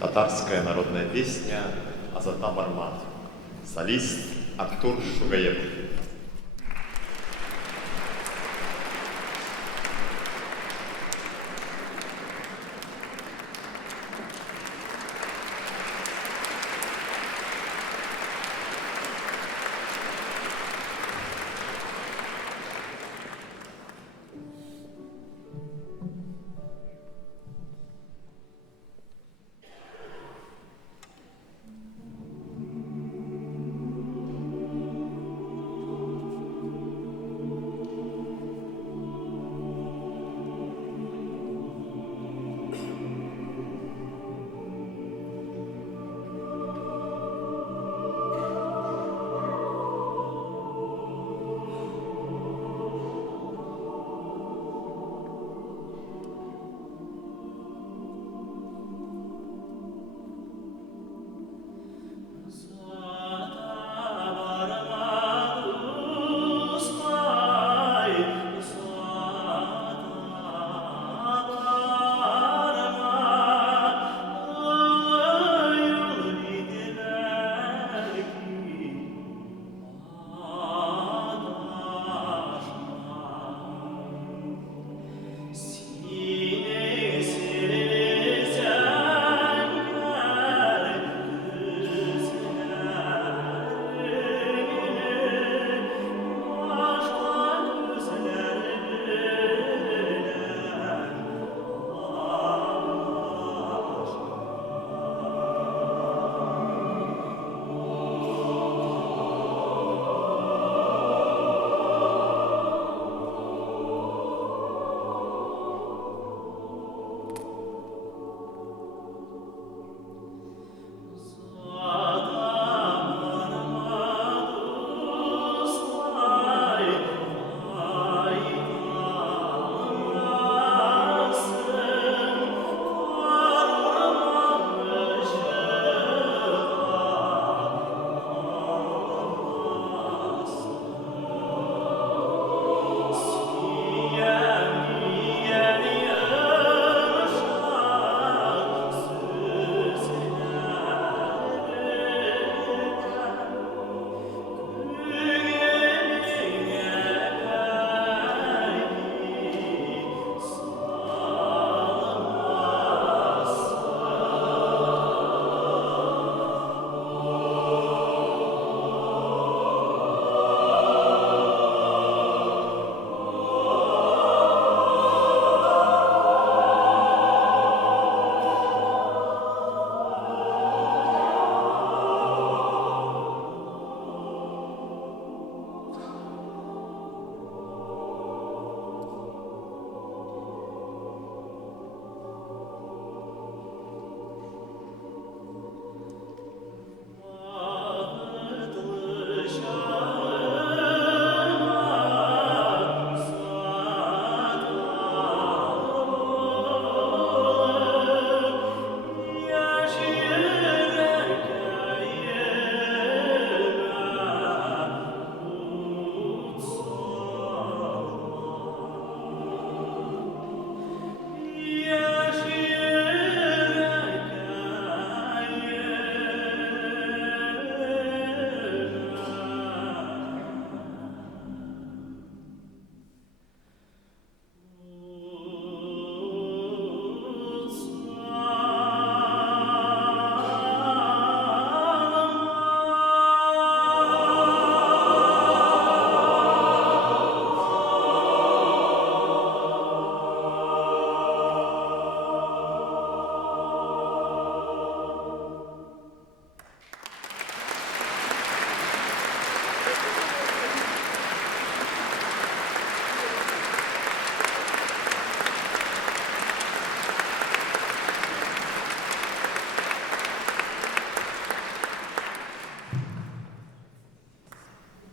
Татарская народная песня «Азата Бармат». Солист Артур Шугаев.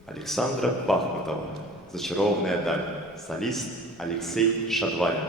Александра Бахмутова «Зачарованная даль». Солист Алексей Шадварин.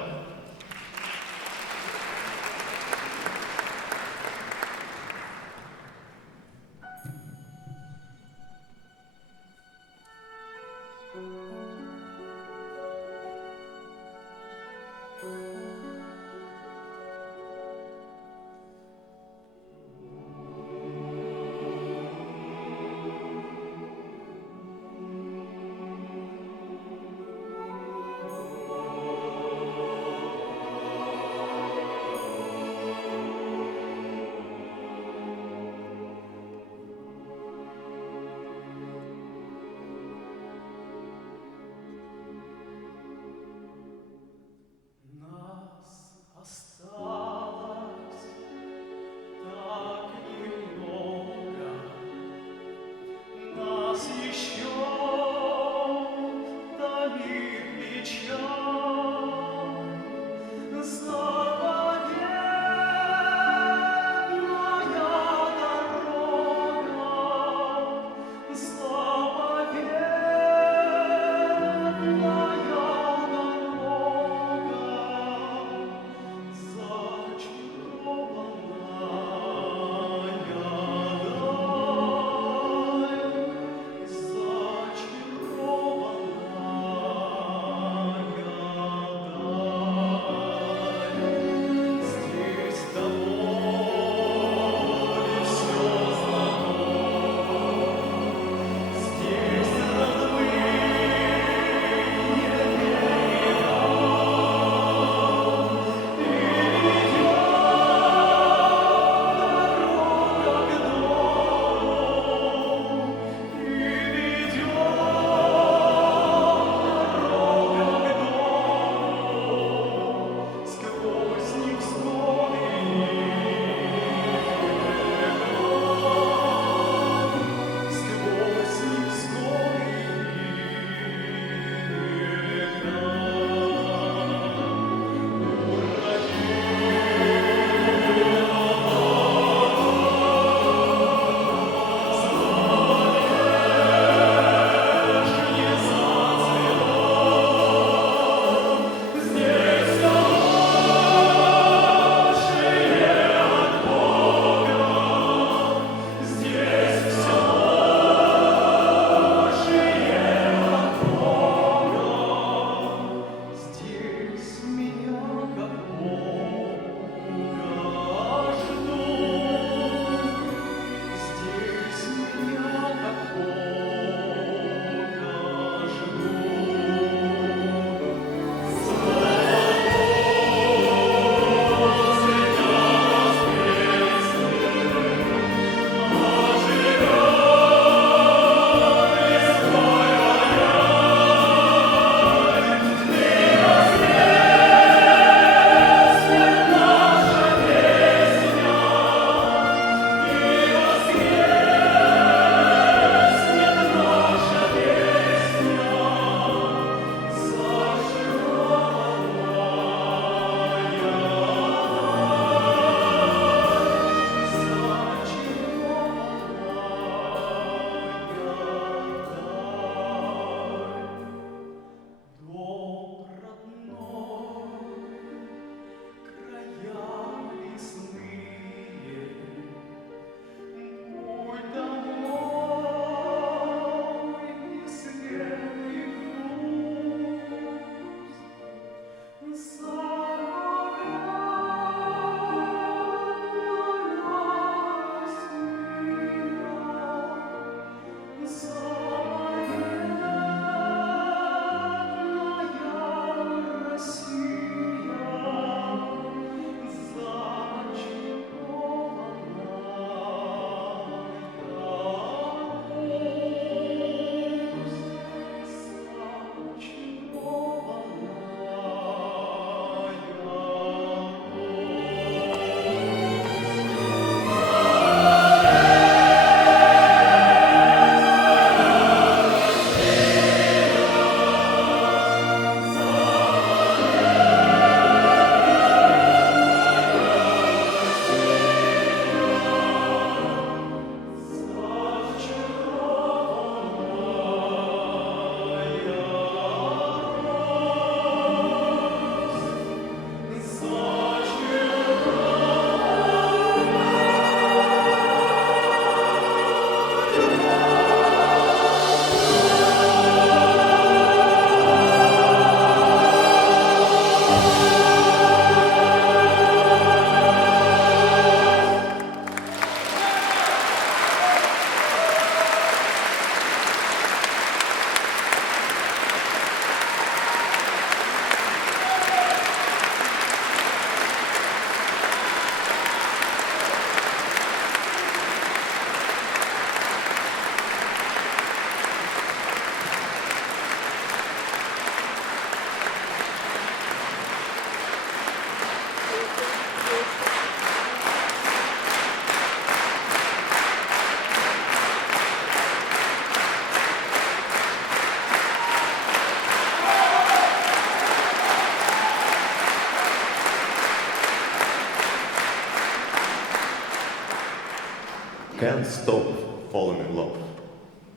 Can't Stop Falling in Love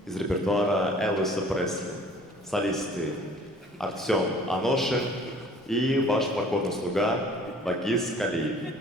из репертуара Элвиса Пресли. Солисты Артем Аношин и ваш покорный слуга Багис Калиев.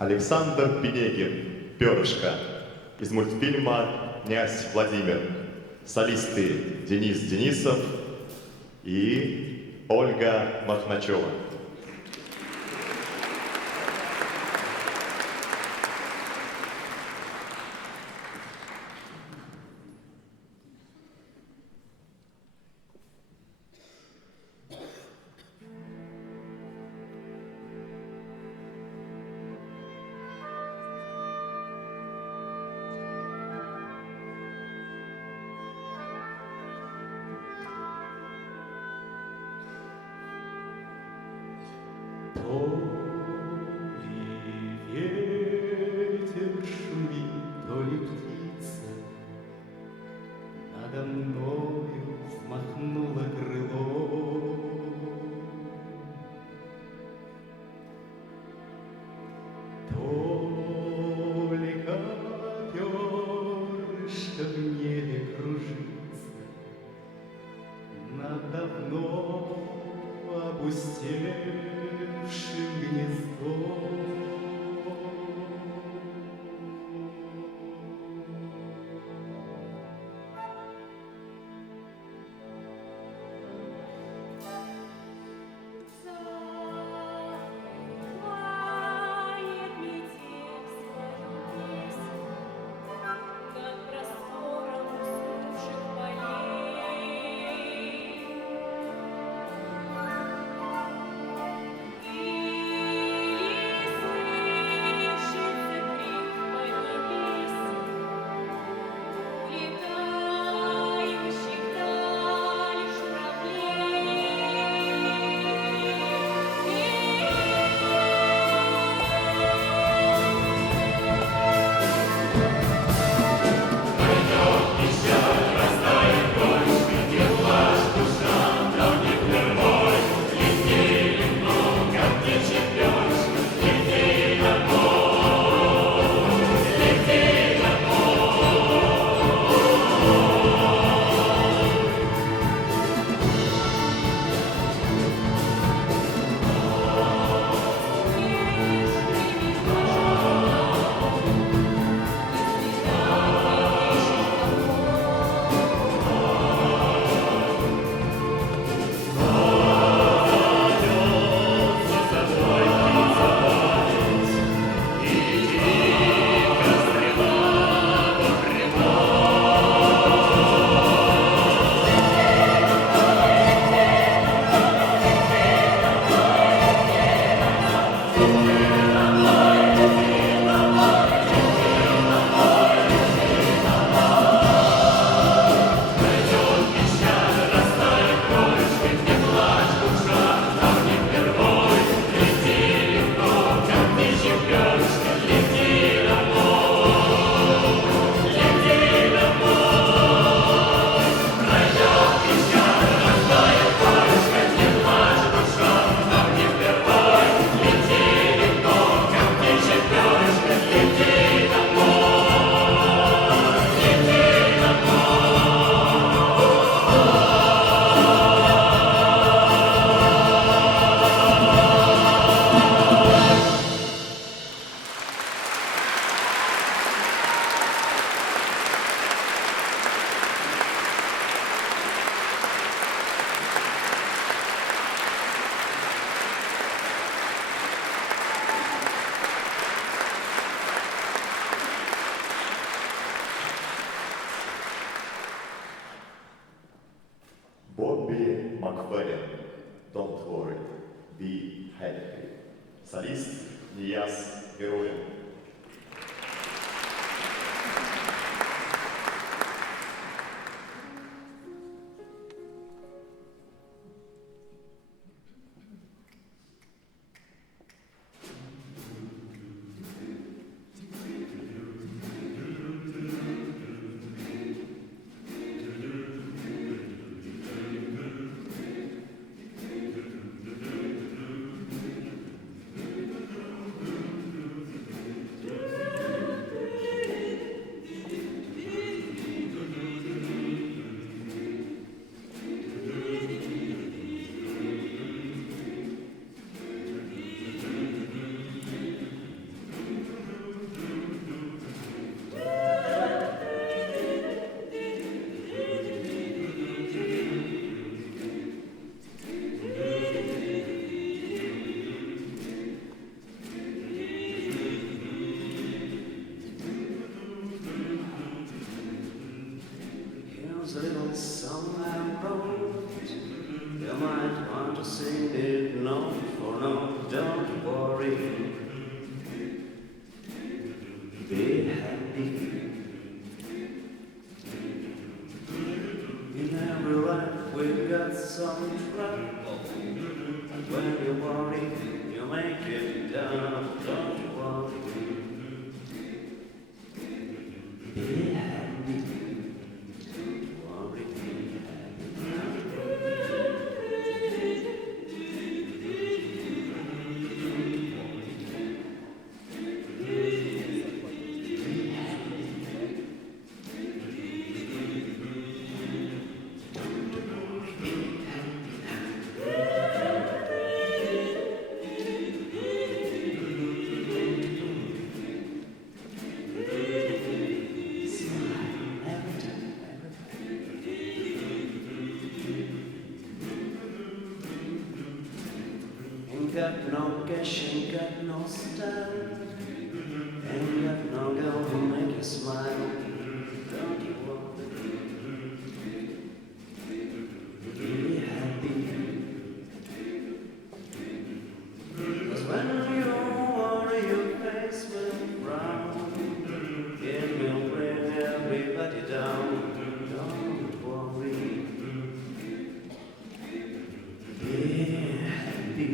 Александр Пенегин, «Перышко» из мультфильма «Князь Владимир». Солисты Денис Денисов и Ольга Махначева. ветер шумит, то ли птица надо мною взмахнула крылом. Только перышко в небе кружится над давно опустевшим гнездом. Завывает метель свою песнь над простором уснувших полей. Или слышится крик поднебесья улетающих даль Бобби Макферрин, Don't Worry, Be Happy. Солист Нияз Героин. Here's a little song I wrote. You might want to sing it note for note. Don't worry, be happy. In every life we've got some trouble. And when you worry, you may Got no cash, ain't got no style. Ain't got no girl who make you smile. Don't you want to be happy? 'Cause when you want your face will frown, it will bring everybody down. Don't worry, be happy.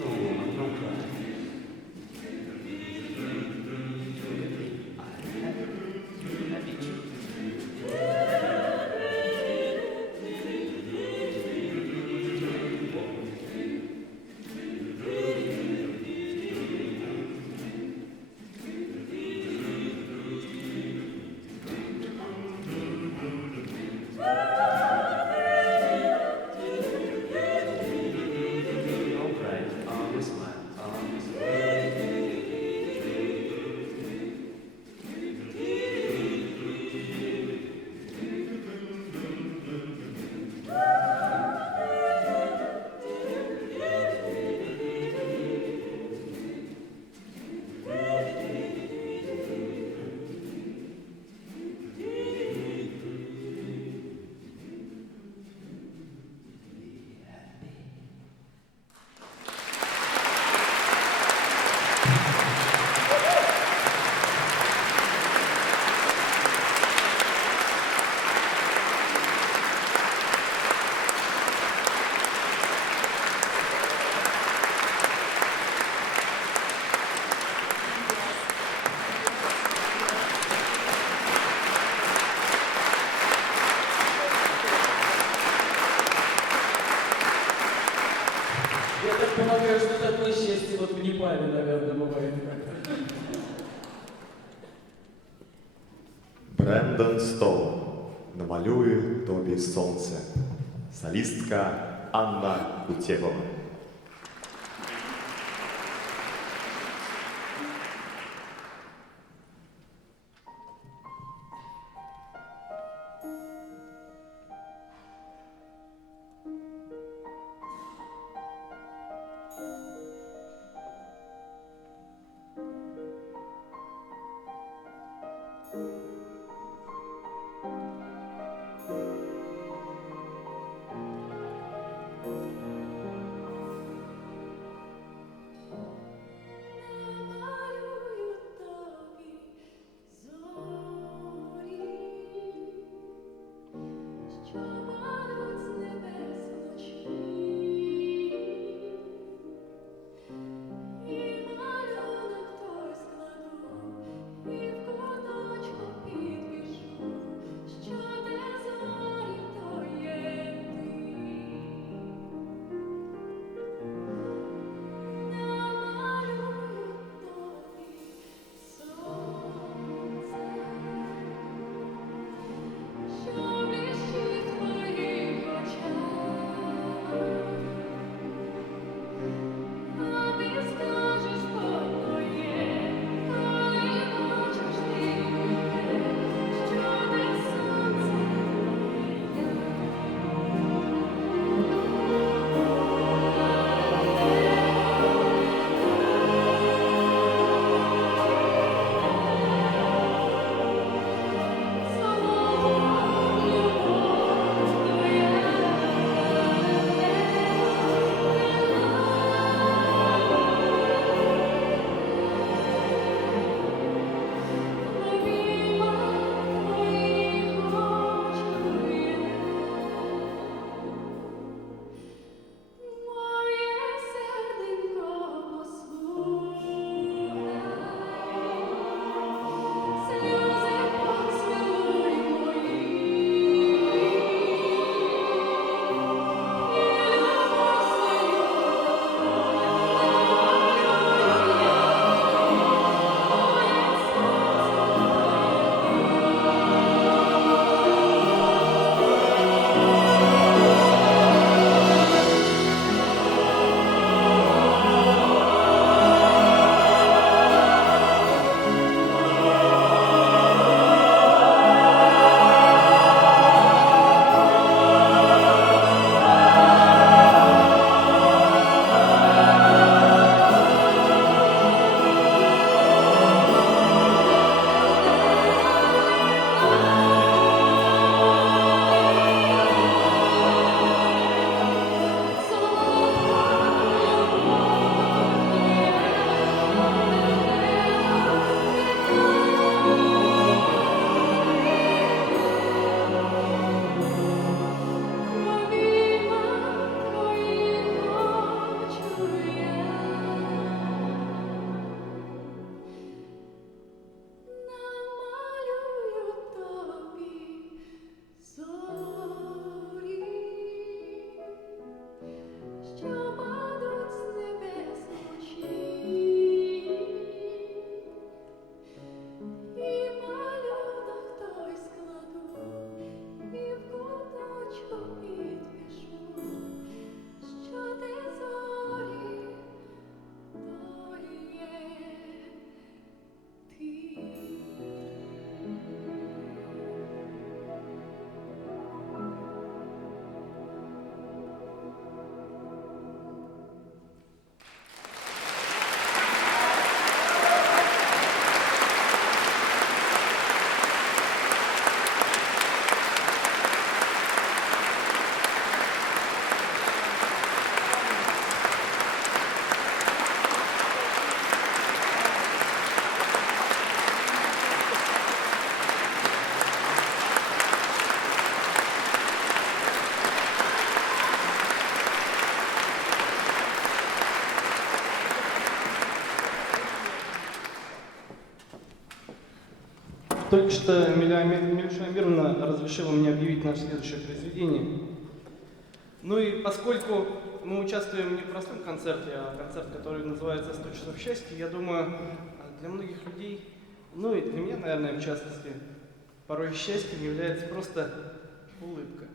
No, woman, don't cry. Look at me. I'm happy. Happy too. Don't cry. Always smile. Always smile. Я так полагаю, что такое счастье вот в Непале, наверное, бывает как-то. Брендон Стоун намалює тобі сонце. Солістка Анна Кутєпова. Только что Милюша Амировна разрешила мне объявить наше следующее произведение. Ну и поскольку мы участвуем не в простом концерте, а концерт, который называется «100 часов счастья», я думаю, для многих людей, ну и для меня, наверное, в частности, порой счастьем является просто улыбка.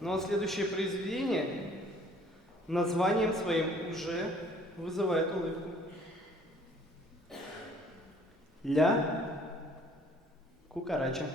Ну а следующее произведение названием своим уже вызывает улыбку. Ля Кукарача.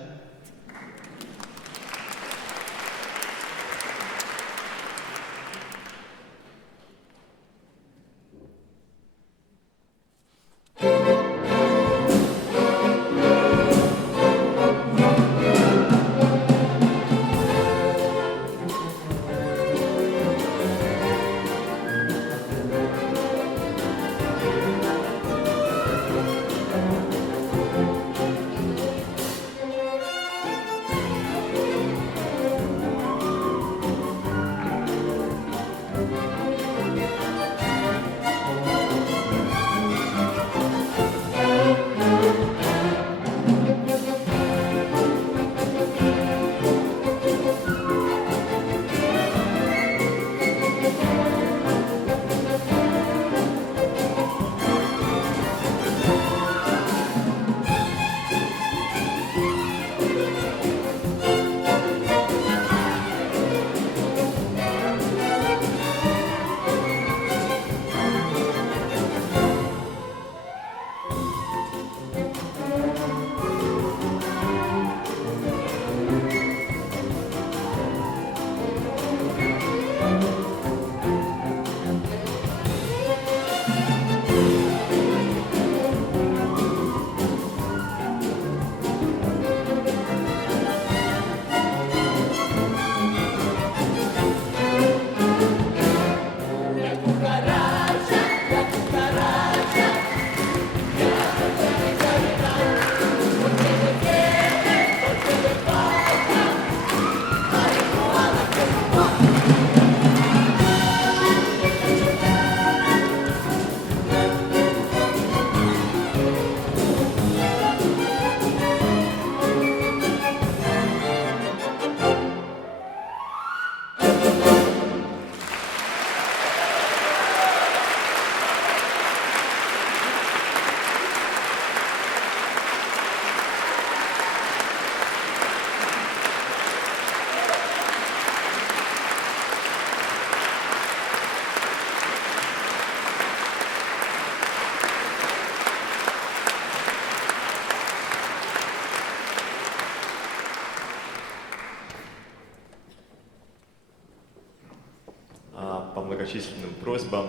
По многочисленным просьбам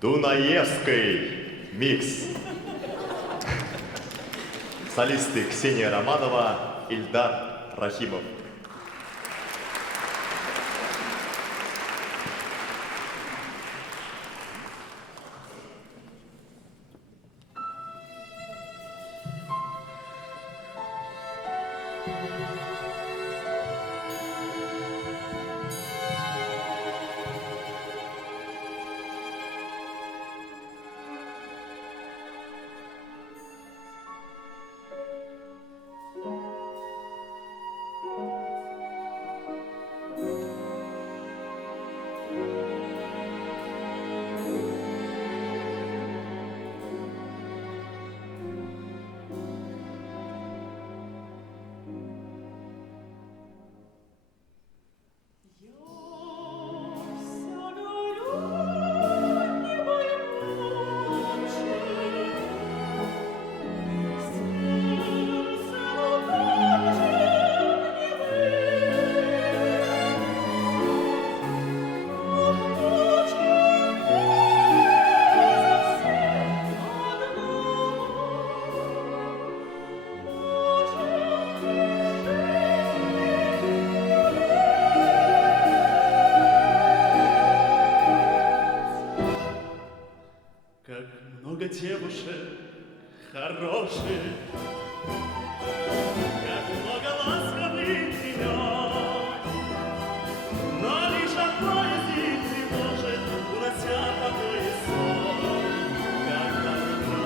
Дунаевский микс. Солисты Ксения Романова, Ильдар Рахимов. Много девушек хороших, как много ласковых имен, но лишь одно из них тревожит, унося покой и сон, как давно.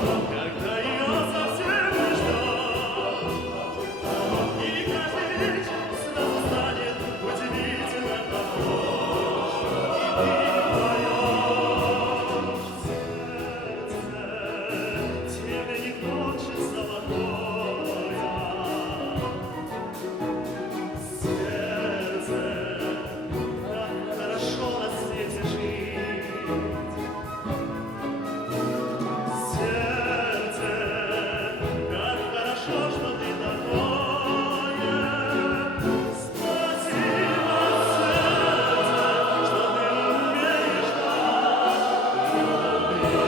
когда ее совсем не ждешь. И каждый вечер сразу станет удивительно похож. И ты поешь сердце, тебе не хочется покоя. Сердце, как хорошо на свете жить. Сердце, как хорошо, что ты такое. Спасибо, сердце, что ты умеешь так любить.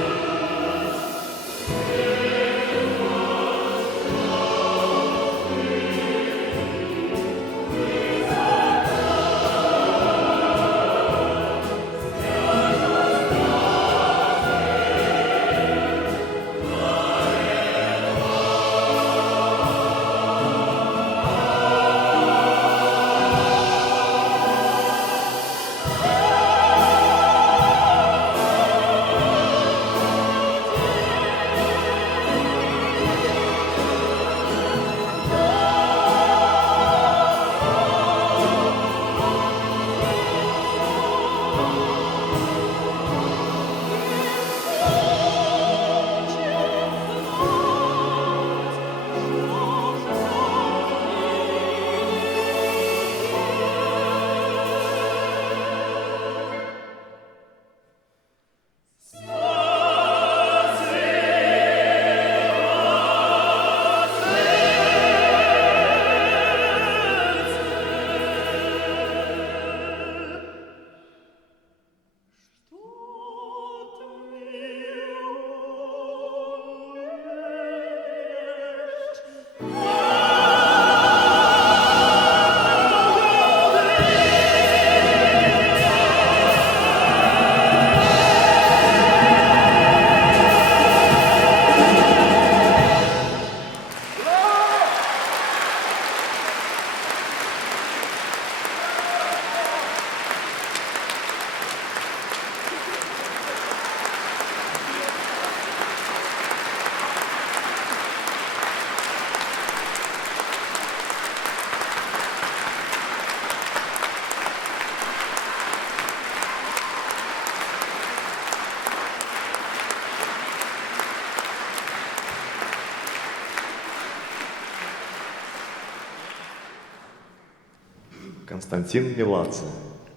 Константин Меладзе,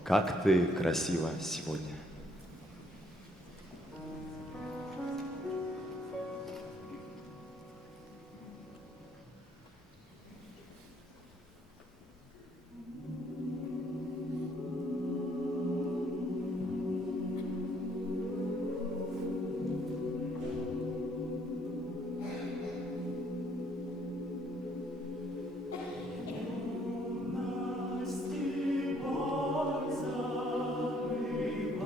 как ты красива сегодня. Настиг Бог забывает.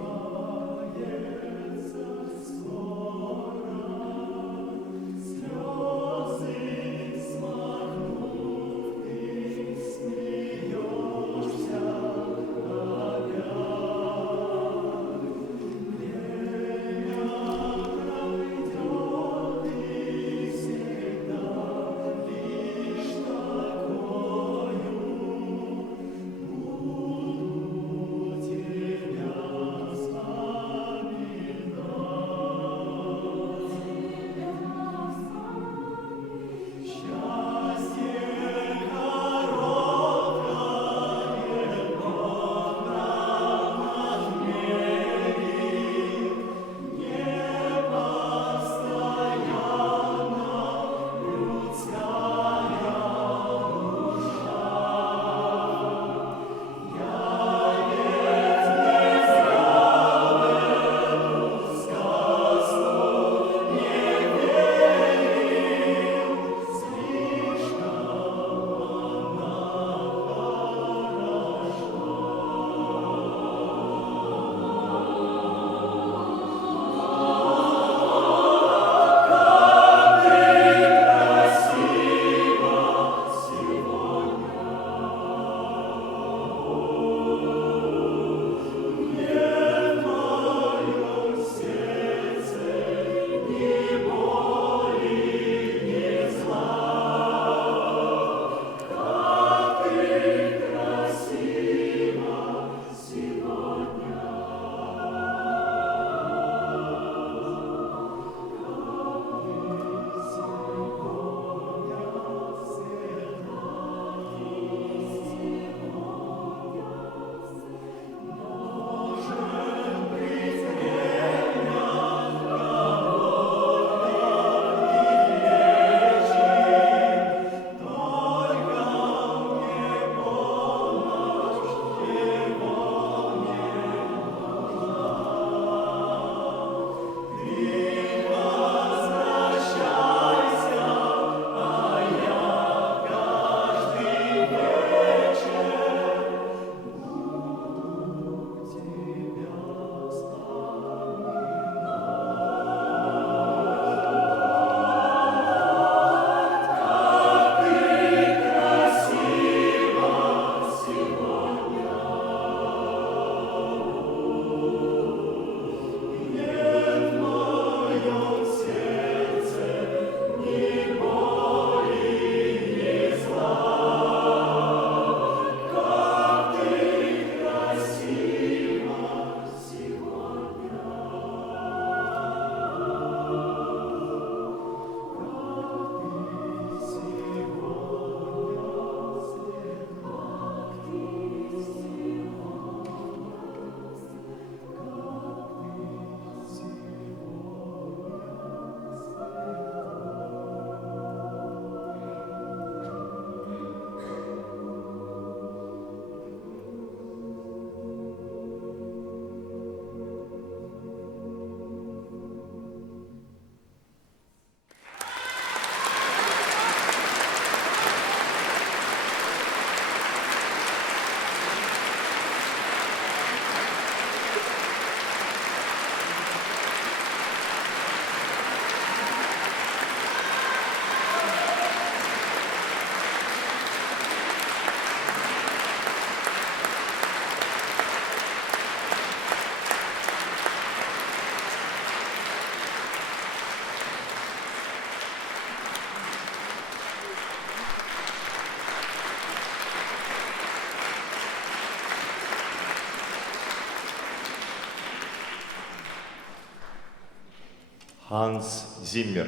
Ханс Зиммер.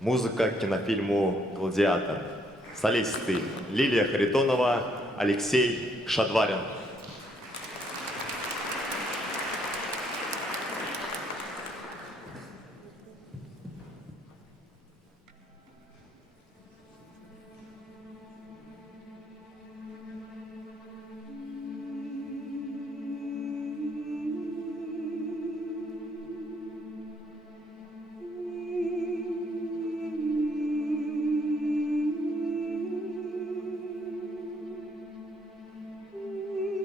Музыка к кинофильму «Гладиатор». Солисты Лилия Харитонова, Алексей Шадварин. Thank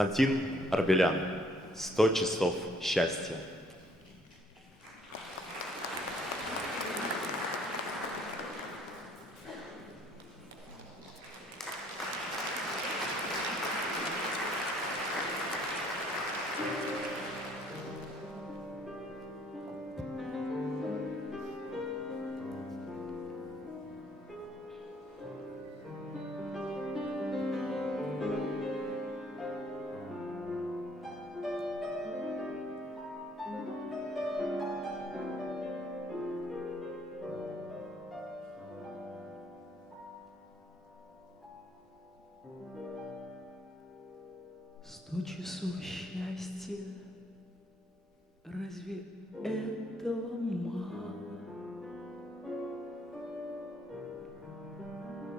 Константин Арбелян. 100 часов счастья. Сто часов счастья, разве этого мало?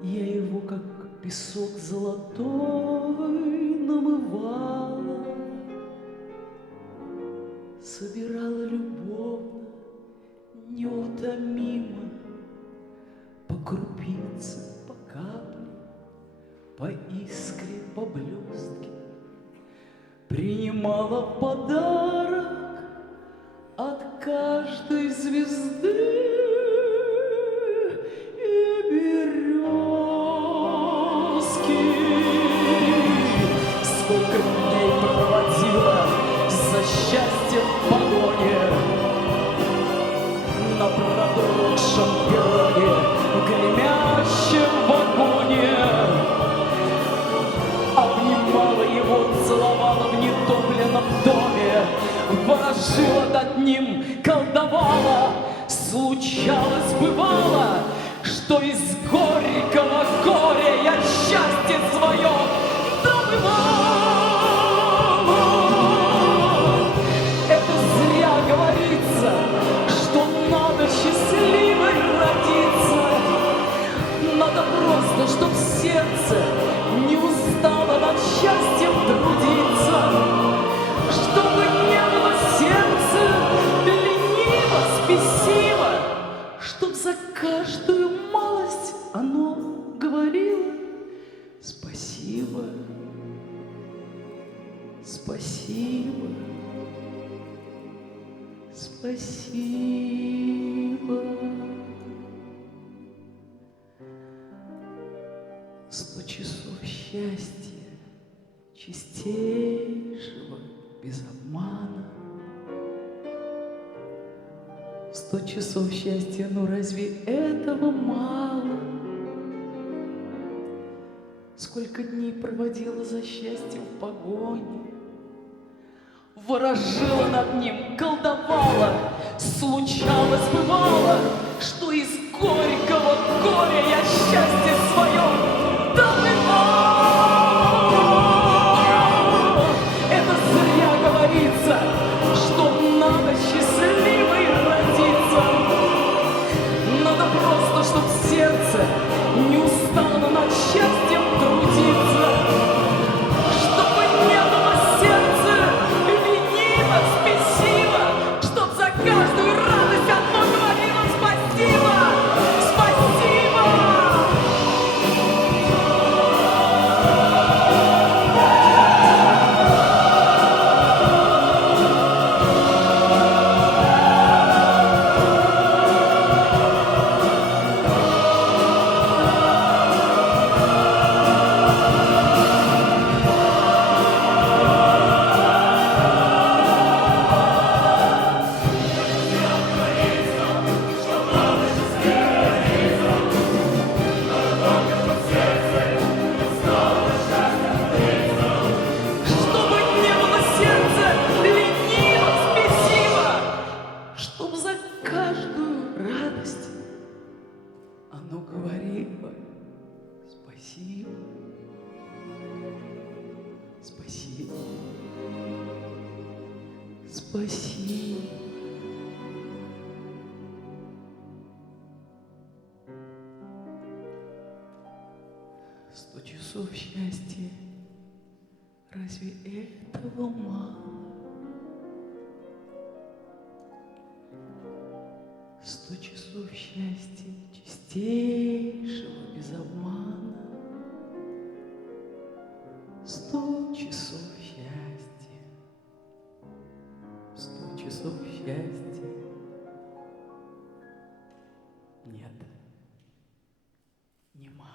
Я его, как песок золотой, намывала, собирала любовно, неутомимо, по крупице, по капле, по искре, по блестке. Принимала в подарок от каждой звезды и березки. Сколько дней проводила за счастье в погоне, на продрогшем перроне, в гремящем вагоне. Обнимала его, целовала в нетопленном доме, ворожила над ним, колдовала. Случалось, бывало, что из горького горя я счастье свое добывала. Это зря говорится, что надо счастливой родиться. Надо просто, чтоб сердце не устало над счастьем трудиться, чтобы не было сердца лениво, спесиво, чтоб за каждую малость оно говорило спасибо, спасибо, спасибо. 100 часов счастья, чистейшего, без обмана. 100 часов счастья, ну разве этого мало? Сколько дней проводила за счастьем в погоне, ворожила над ним, колдовала. Случалось, бывало, что из горького горя я счастье свое добывала. Это зря говорится, что надо счастливой родиться. Надо просто, чтоб сердце не устало над счастьем трудиться, чтобы не было сердца лениво, спесиво, чтоб за каждую радость одно говорило спасибо, спасибо. Чтобы не было сердца лениво, спесиво, чтоб за каждую радость оно говорило спасибо, спасибо, спасибо. Сто часов счастья, разве этого мало? 100 часов счастья, чистейшего, без обмана. 100 часов счастья. часов счастья нет, немало.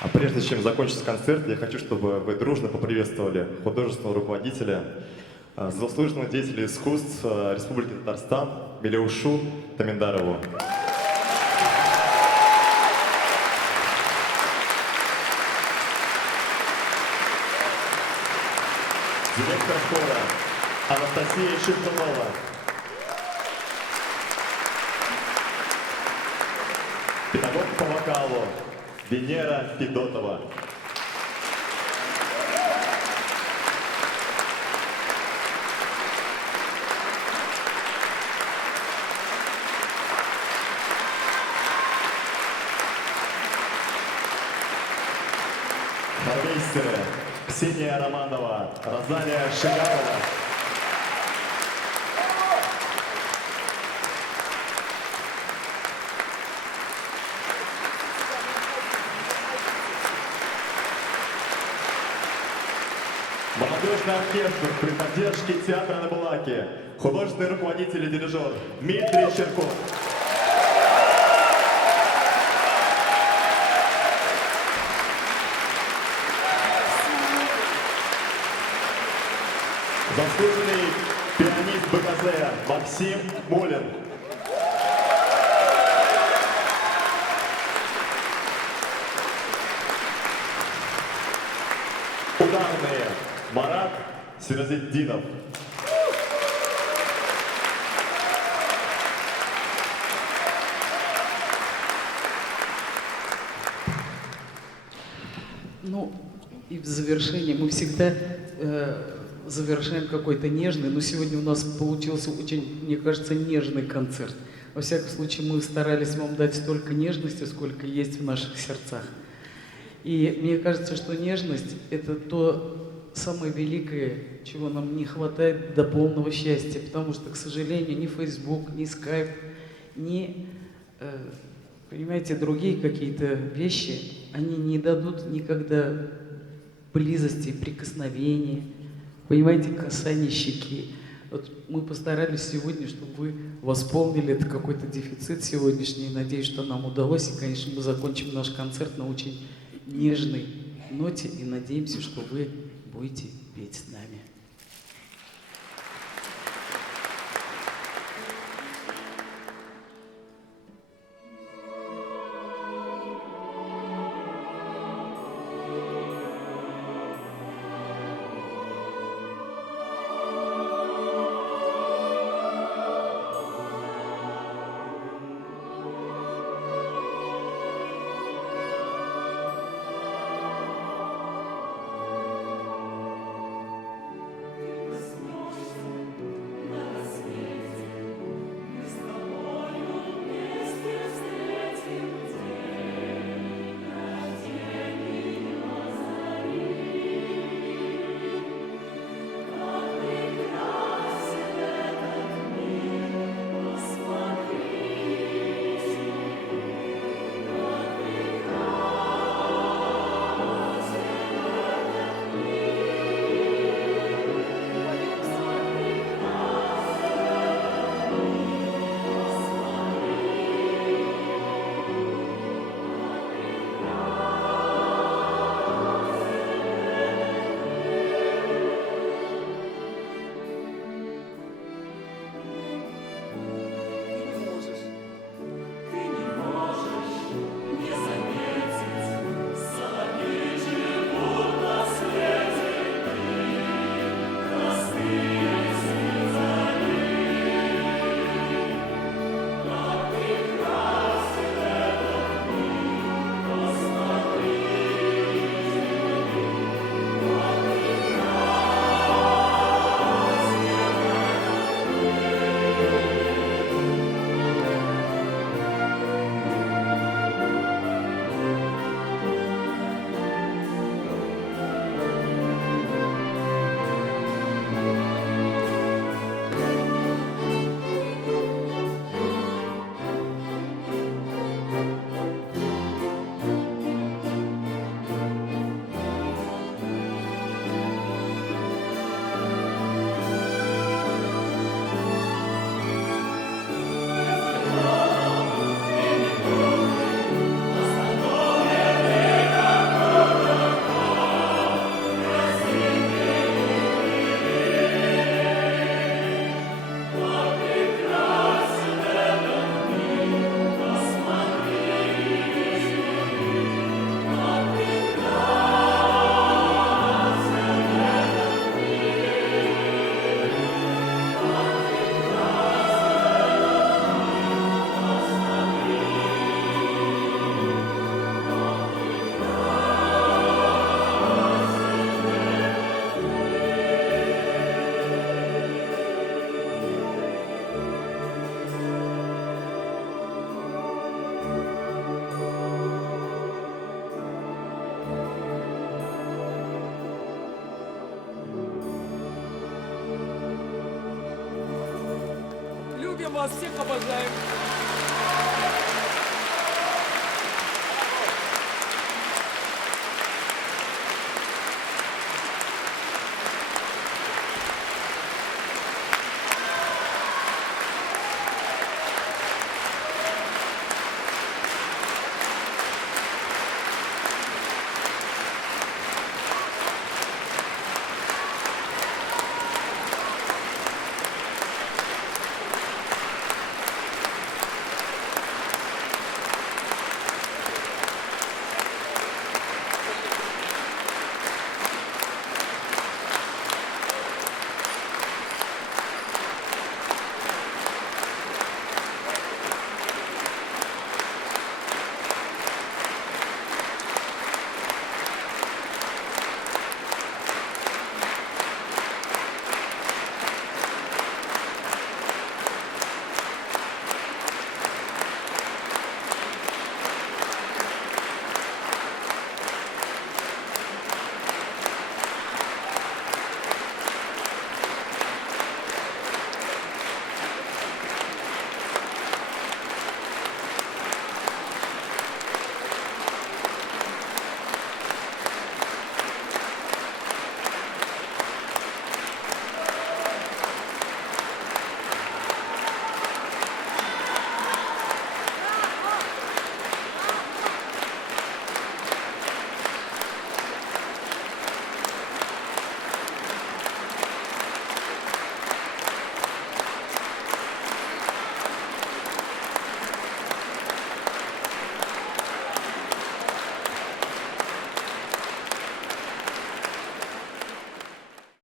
А прежде чем закончится концерт, я хочу, чтобы вы дружно поприветствовали художественного руководителя, заслуженного деятеля искусств Республики Татарстан Милеушу Таминдарову. Директор хора Анастасия Шевцунова. Педагог по вокалу Венера Федотова. Хормейстеры Ксения Романова, Розалия Шигарова. Молодежный оркестр при поддержке театра на Булаке. Художественный руководитель и дирижер Дмитрий Черков. Заслуженный пианист БКЗ Максим Мулин. Ударные Марат Сиразетдинов. Ну, и в завершении мы всегда завершаем какой-то нежный, но сегодня у нас получился очень, мне кажется, нежный концерт. Во всяком случае, мы старались вам дать столько нежности, сколько есть в наших сердцах. И мне кажется, что нежность – это то самое великое, чего нам не хватает до полного счастья, потому что, к сожалению, ни Facebook, ни Skype, ни, понимаете, другие какие-то вещи, они не дадут никогда близости, прикосновения, понимаете, касания щеки. Вот мы постарались сегодня, чтобы вы восполнили это какой-то дефицит сегодняшний. Надеюсь, что нам удалось. И, конечно, мы закончим наш концерт на очень нежной ноте. И надеемся, что вы будете петь с нами. Любим вас, всех обожаем.